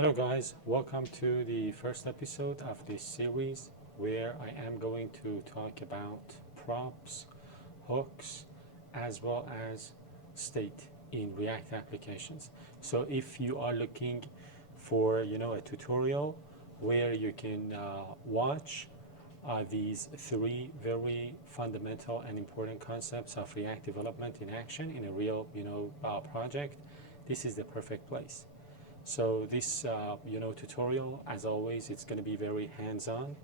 Hello guys, welcome to the first episode of this series where I am going to talk about props, hooks, as well as state in React applications. So if you are looking for a tutorial where you can watch these three very fundamental and important concepts of React development in action in a real project, this is the perfect place. So this tutorial, as always, it's going to be very hands-on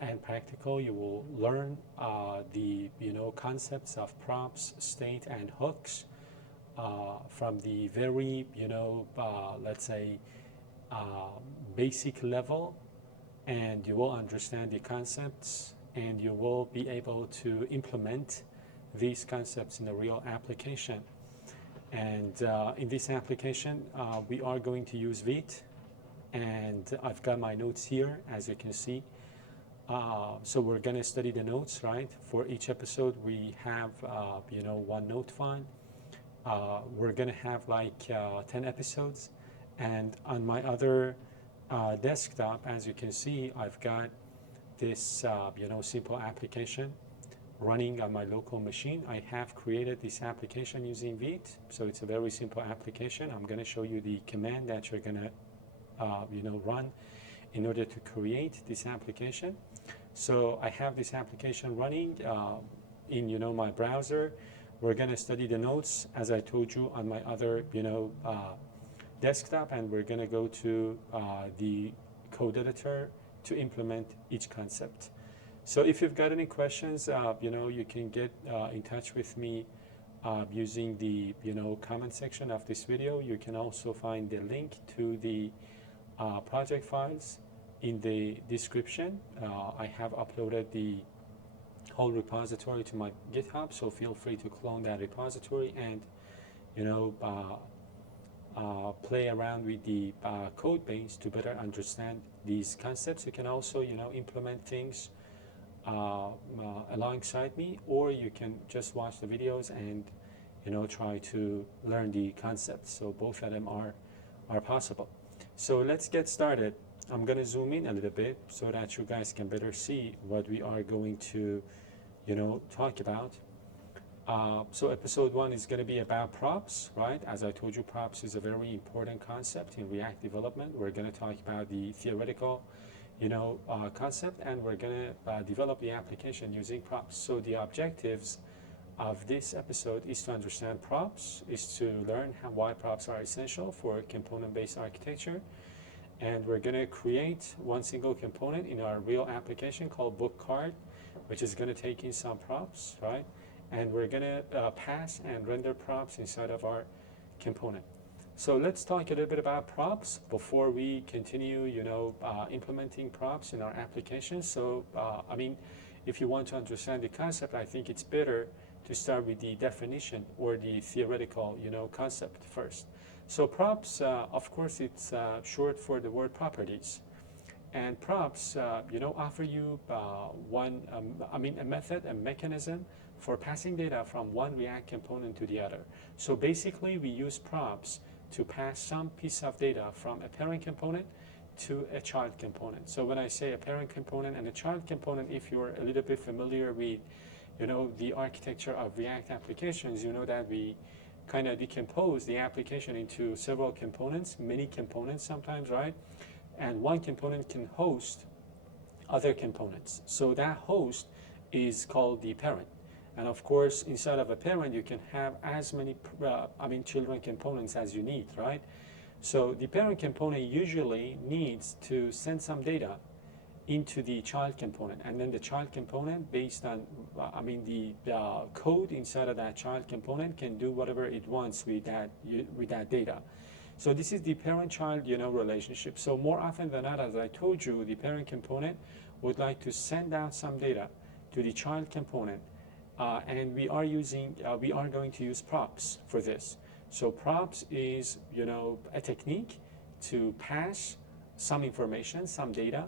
and practical. You will learn the concepts of props, state, and hooks from the very let's say basic level, and you will understand the concepts, and you will be able to implement these concepts in a real application. And in this application, we are going to use Vite, and I've got my notes here, as you can see. So we're going to study the notes, right? For each episode, we have, one note file. We're going to have like 10 episodes. And on my other desktop, as you can see, I've got this, simple application running on my local machine. I have created this application using Vite, so it's a very simple application. I'm going to show you the command that you're going to run in order to create this application. So I have this application running in my browser. We're going to study the notes, as I told you, on my other desktop, and we're going to go to the code editor to implement each concept. So if you've got any questions, you can get in touch with me using the comment section of this video. You can also find the link to the project files in the description. I have uploaded the whole repository to my GitHub, so feel free to clone that repository and play around with the code base to better understand these concepts. You can also implement things alongside me, or you can just watch the videos and try to learn the concepts. So both of them are possible. So let's get started. I'm going to zoom in a little bit so that you guys can better see what we are going to talk about. So episode 1 is going to be about props, right? As I told you, props is a very important concept in React development. We're going to talk about the theoretical concept, and we're going to develop the application using props. So the objectives of this episode is to understand props, is to learn why props are essential for component-based architecture, and we're going to create one single component in our real application called book card, which is going to take in some props, right? And we're going to pass and render props inside of our component. So let's talk a little bit about props before we continue, implementing props in our application. So, if you want to understand the concept, I think it's better to start with the definition or the theoretical, concept first. So props, of course, it's short for the word properties. And props, offer you a method, a mechanism for passing data from one React component to the other. So basically, we use props to pass some piece of data from a parent component to a child component. So when I say a parent component and a child component, if you're a little bit familiar with, the architecture of React applications, you know that we kind of decompose the application into several components, many components sometimes, right? And one component can host other components. So that host is called the parent. And of course, inside of a parent, you can have as many children components as you need, right? So the parent component usually needs to send some data into the child component, and then the child component, based on the code inside of that child component, can do whatever it wants with that data. So this is the parent-child relationship. So more often than not, as I told you, the parent component would like to send out some data to the child component. And we are going to use props for this. So props is, a technique to pass some information, some data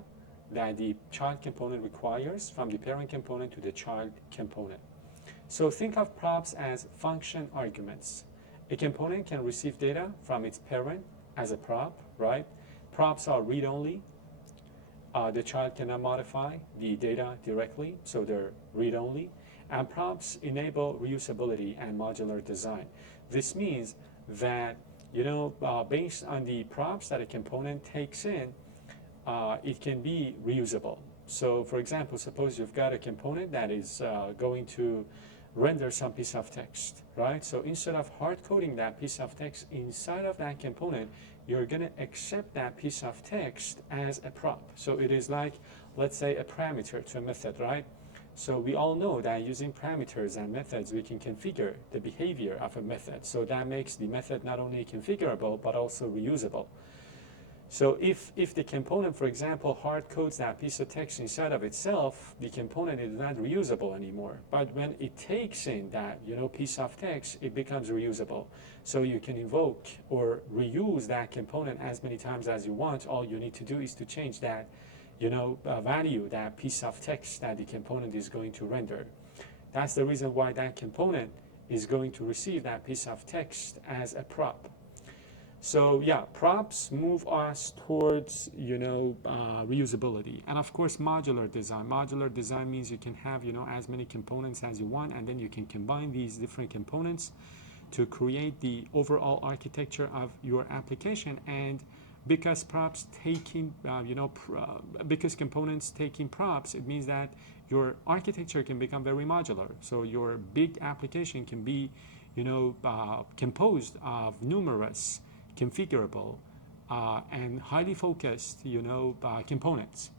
that the child component requires from the parent component to the child component. So think of props as function arguments. A component can receive data from its parent as a prop, right? Props are read-only. The child cannot modify the data directly, so they're read-only. And props enable reusability and modular design. This means that, based on the props that a component takes in, it can be reusable. So for example, suppose you've got a component that is going to render some piece of text, right? So instead of hard coding that piece of text inside of that component, you're going to accept that piece of text as a prop. So it is like, let's say, a parameter to a method, right? So we all know that using parameters and methods, we can configure the behavior of a method. So that makes the method not only configurable, but also reusable. So if the component, for example, hard codes that piece of text inside of itself, the component is not reusable anymore. But when it takes in that piece of text, it becomes reusable. So you can invoke or reuse that component as many times as you want. All you need to do is to change that value, that piece of text that the component is going to render. That's the reason why that component is going to receive that piece of text as a prop. So yeah, props move us towards reusability, and of course modular design. Modular design means you can have as many components as you want, and then you can combine these different components to create the overall architecture of your application. And because props taking because components taking props, it means that your architecture can become very modular. So your big application can be composed of numerous configurable and highly focused components.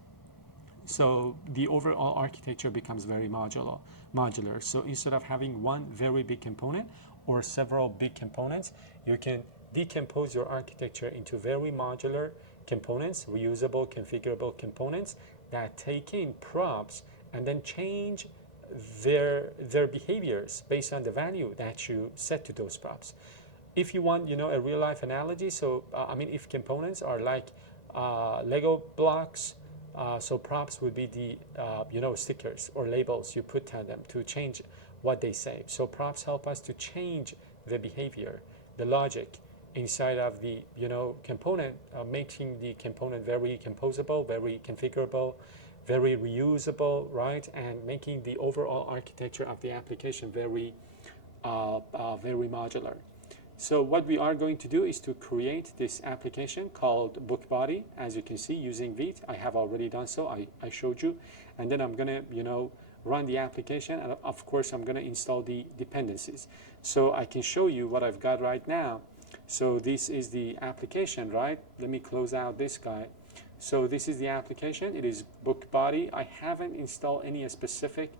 So the overall architecture becomes very modular. So instead of having one very big component or several big components, you can decompose your architecture into very modular components, reusable, configurable components that take in props and then change their behaviors based on the value that you set to those props. If you want, a real-life analogy, so if components are like Lego blocks, so props would be the stickers or labels you put on them to change what they say. So props help us to change the behavior, the logic inside of the component, making the component very composable, very configurable, very reusable, right, and making the overall architecture of the application very modular. So what we are going to do is to create this application called book body, as you can see, using Vite. I have already done so. I showed you. And then I'm going to, run the application. And of course, I'm going to install the dependencies. So I can show you what I've got right now. So this is the application, right? Let me close out this guy. So this is the application. It is book body. I haven't installed any specific,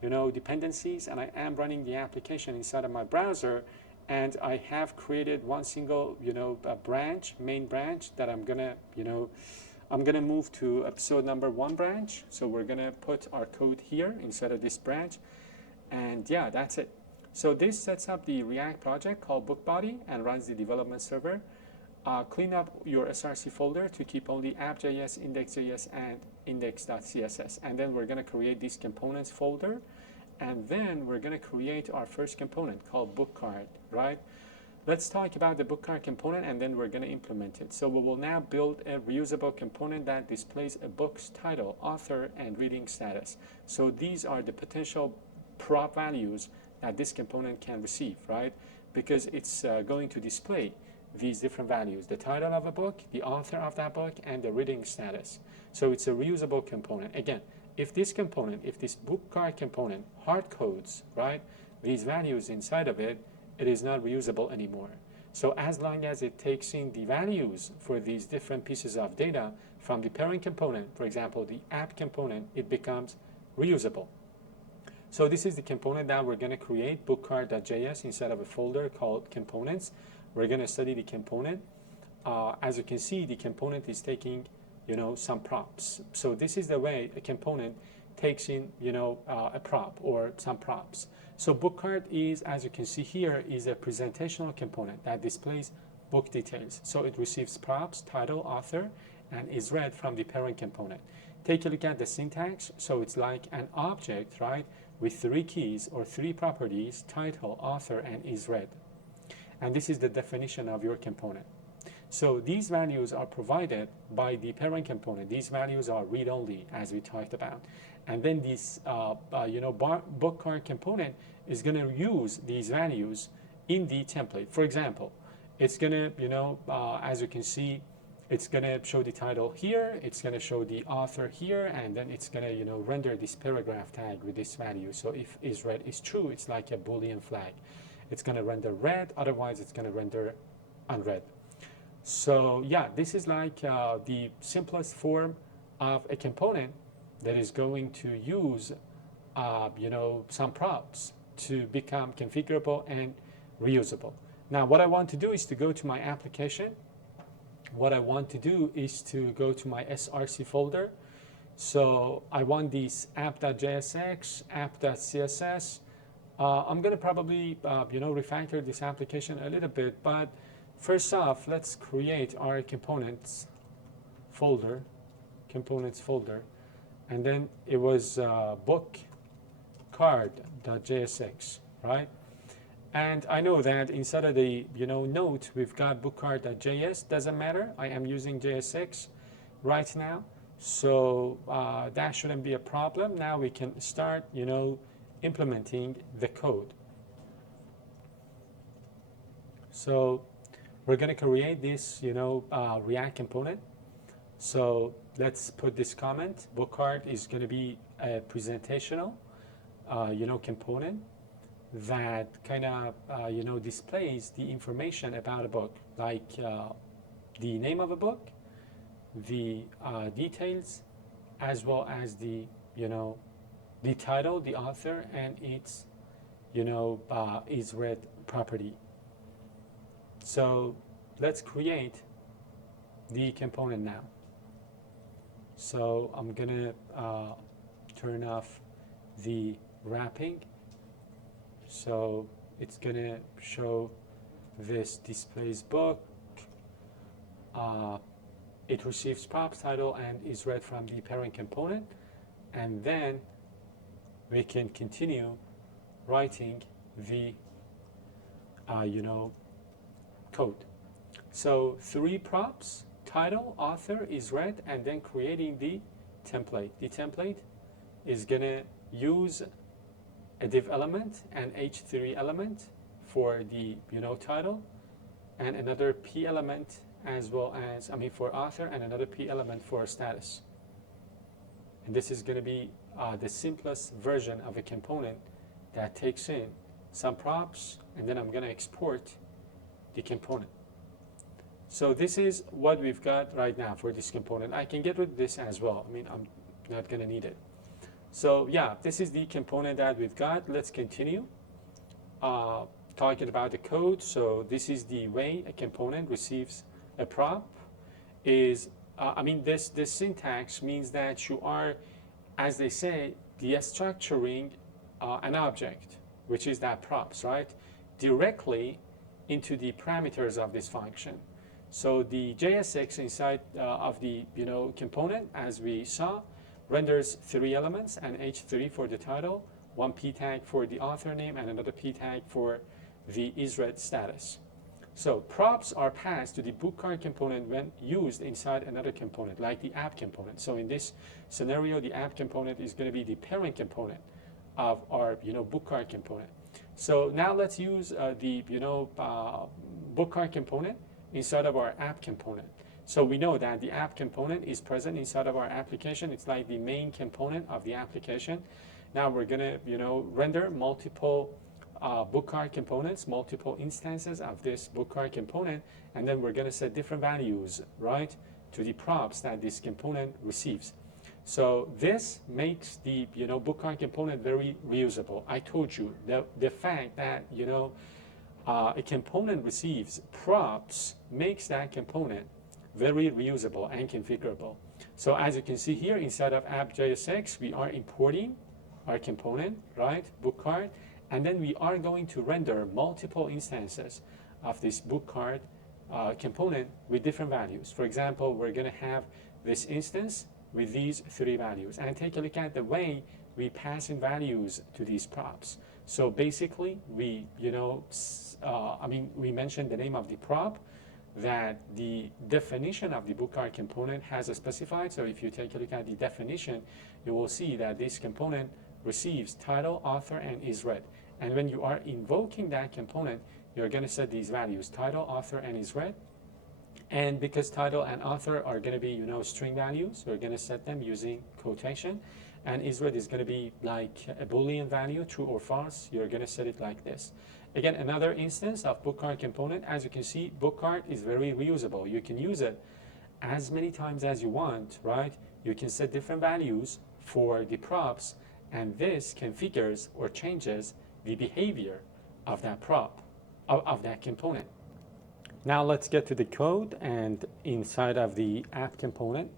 dependencies. And I am running the application inside of my browser. And I have created one single, branch, main branch that I'm gonna move to episode number 1 branch. So we're gonna put our code here instead of this branch, and yeah, that's it. So this sets up the React project called BookBody and runs the development server. Clean up your SRC folder to keep only app.js, index.js, and index.css, and then we're gonna create this components folder. And then we're going to create our first component called book card, right? Let's talk about the book card component and then we're going to implement it. So we will now build a reusable component that displays a book's title, author, and reading status. So these are the potential prop values that this component can receive, right? Because it's going to display these different values: the title of a book, the author of that book, and the reading status. So it's a reusable component. Again, if this book card component hard codes, right, these values inside of it, it is not reusable anymore. So as long as it takes in the values for these different pieces of data from the parent component, for example, the app component, it becomes reusable. So this is the component that we're going to create, bookcard.js, inside of a folder called components. We're going to study the component. As you can see, the component is taking some props. So this is the way a component takes in, a prop or some props. So book card is, as you can see here, is a presentational component that displays book details. So it receives props, title, author, and is read from the parent component. Take a look at the syntax. So it's like an object, right, with 3 keys or 3 properties: title, author, and is read. And this is the definition of your component. So these values are provided by the parent component. These values are read-only, as we talked about. And then this book card component is going to use these values in the template. For example, it's going to, as you can see, it's going to show the title here, it's going to show the author here, and then it's going to render this paragraph tag with this value. So if is red is true, it's like a Boolean flag. It's going to render red, otherwise it's going to render unread. So yeah, this is like the simplest form of a component that is going to use some props to become configurable and reusable. Now what I want to do is to go to my application. What I want to do is to go to my src folder. So I want these app.jsx, app.css. I'm going to probably refactor this application a little bit, but first off, let's create our components folder, and then it was book card.jsx, right? And I know that inside of the note we've got bookcard.js. Doesn't matter. I am using JSX right now, so that shouldn't be a problem. Now we can start implementing the code. So we're going to create this React component. So let's put this comment. Bookcard is going to be a presentational component that kind of displays the information about a book, like the name of a book, the details, as well as the the title, the author, and its is read property. So let's create the component now. So I'm gonna turn off the wrapping. So it's gonna show this displays book. It receives props title and is read from the parent component, and then we can continue writing the code. So 3 props: title, author, is read, and then creating the template. The template is gonna use a div element and h3 element for the title, and another p element, as well as for author, and another p element for status. And this is going to be the simplest version of a component that takes in some props, and then I'm going to export the component. So this is what we've got right now for this component. I can get rid of this as well. I'm not going to need it. So yeah, this is the component that we've got. Let's continue talking about the code. So this is the way a component receives a prop. Is this syntax means that you are, as they say, destructuring an object, which is that props, right, directly into the parameters of this function. So the JSX inside of the component, as we saw, renders 3 elements, and h3 for the title, 1 p tag for the author name, and another p tag for the isRead status. So props are passed to the bookcard component when used inside another component, like the app component. So in this scenario, the app component is going to be the parent component of our bookcard component. So now let's use the bookcard component inside of our app component. So we know that the app component is present inside of our application. It's like the main component of the application. Now we're going to render multiple bookcard components, multiple instances of this bookcard component, and then we're going to set different values, right, to the props that this component receives. So this makes the bookcard component very reusable. I told you the fact that a component receives props makes that component very reusable and configurable. So as you can see here, inside of app.jsx, we are importing our component, right, bookcard, and then we are going to render multiple instances of this bookcard component with different values. For example, we're going to have this instance with these 3 values, and take a look at the way we pass in values to these props. So basically, we we mentioned the name of the prop, that the definition of the book card component has a specified. So if you take a look at the definition, you will see that this component receives title, author, and is read. And when you are invoking that component, you're going to set these values, title, author, and is read. And because title and author are going to be, string values, we're going to set them using quotation. And is read is going to be like a Boolean value, true or false. You're going to set it like this. Again, another instance of book card component. As you can see, book card is very reusable. You can use it as many times as you want, right? You can set different values for the props, and this configures or changes the behavior of that prop, of that component. Now let's get to the code, and inside of the app component,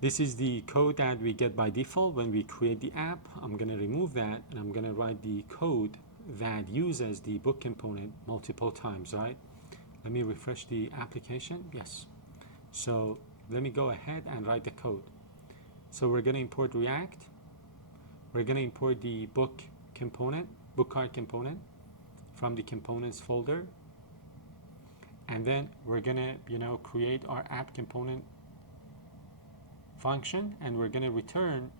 this is the code that we get by default when we create the app. I'm going to remove that, and I'm going to write the code that uses the book component multiple times, right? Let me refresh the application. Yes. So let me go ahead and write the code. So we're going to import React. We're going to import the book component, book card component, from the components folder. And then we're going to, create our app component function, and we're going to return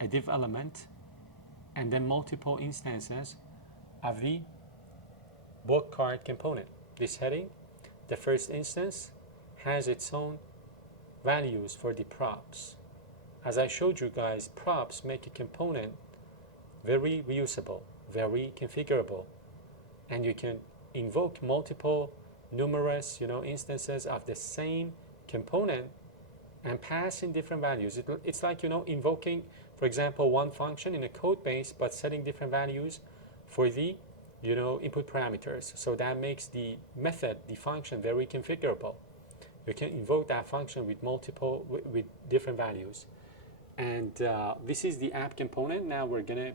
a div element and then multiple instances of the book card component. This heading, the first instance, has its own values for the props. As I showed you guys, props make a component very reusable, very configurable, and you can invoke multiple, numerous, instances of the same component and pass in different values. It's like, invoking, for example, one function in a code base, but setting different values for the, input parameters. So that makes the method, the function, very configurable. You can invoke that function with with different values. And this is the app component. Now we're gonna,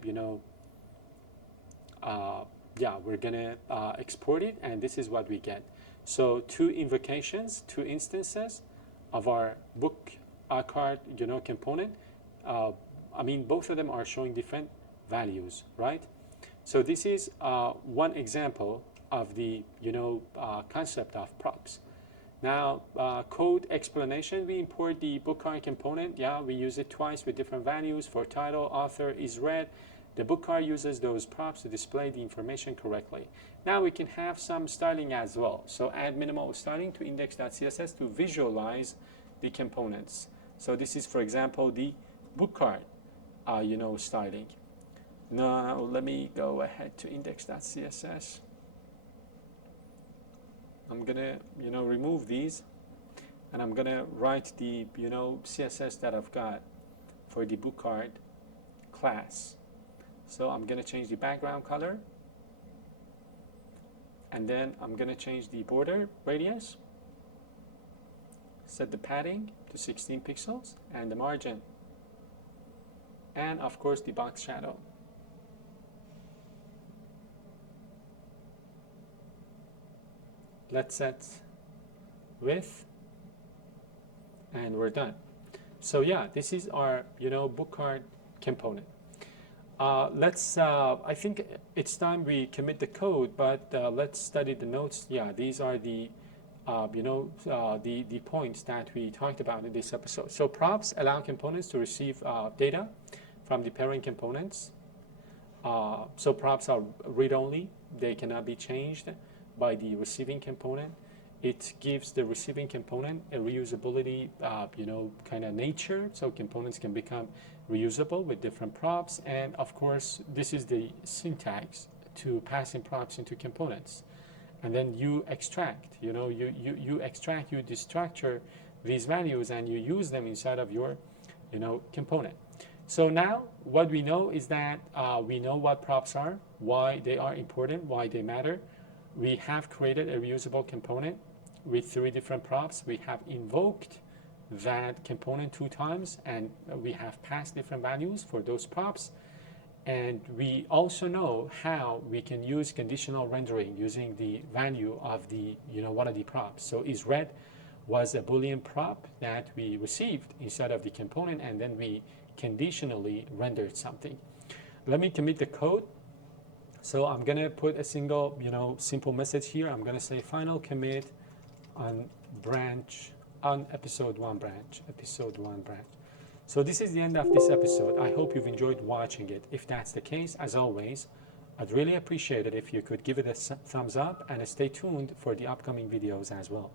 we're gonna export it, and this is what we get. So 2 invocations, 2 instances of our book card, component. Both of them are showing different values, right? So this is one example of the, concept of props. Now, code explanation, we import the book card component. Yeah, we use it twice with different values for title, author, is read. The book card uses those props to display the information correctly. Now we can have some styling as well. So add minimal styling to index.css to visualize the components. So this is, for example, the book card, styling. Now let me go ahead to index.css. I'm gonna, remove these, and I'm gonna write the, CSS that I've got for the book card class. So I'm gonna change the background color, and then I'm gonna change the border radius, set the padding to 16 pixels, and the margin, and of course the box shadow. Let's set width, and we're done. So yeah, this is our, book card component. I think it's time we commit the code, but let's study the notes. Yeah, these are the, the points that we talked about in this episode. So props allow components to receive data from the parent components. So props are read-only. They cannot be changed by the receiving component. It gives the receiving component a reusability, kind of nature. So components can become reusable with different props. And of course, this is the syntax to passing props into components. And then you extract, you extract, you destructure these values, and you use them inside of your, component. So now what we know is that we know what props are, why they are important, why they matter. We have created a reusable component with 3 different props. We have invoked that component 2 times, and we have passed different values for those props. And we also know how we can use conditional rendering using the value of the, one of the props. So is read was a Boolean prop that we received inside of the component, and then we conditionally rendered something. Let me commit the code. So I'm gonna put a single, simple message here. I'm gonna say final commit on branch, on episode one branch. So this is the end of this episode. I hope you've enjoyed watching it. If that's the case, as always, I'd really appreciate it if you could give it a thumbs up and stay tuned for the upcoming videos as well.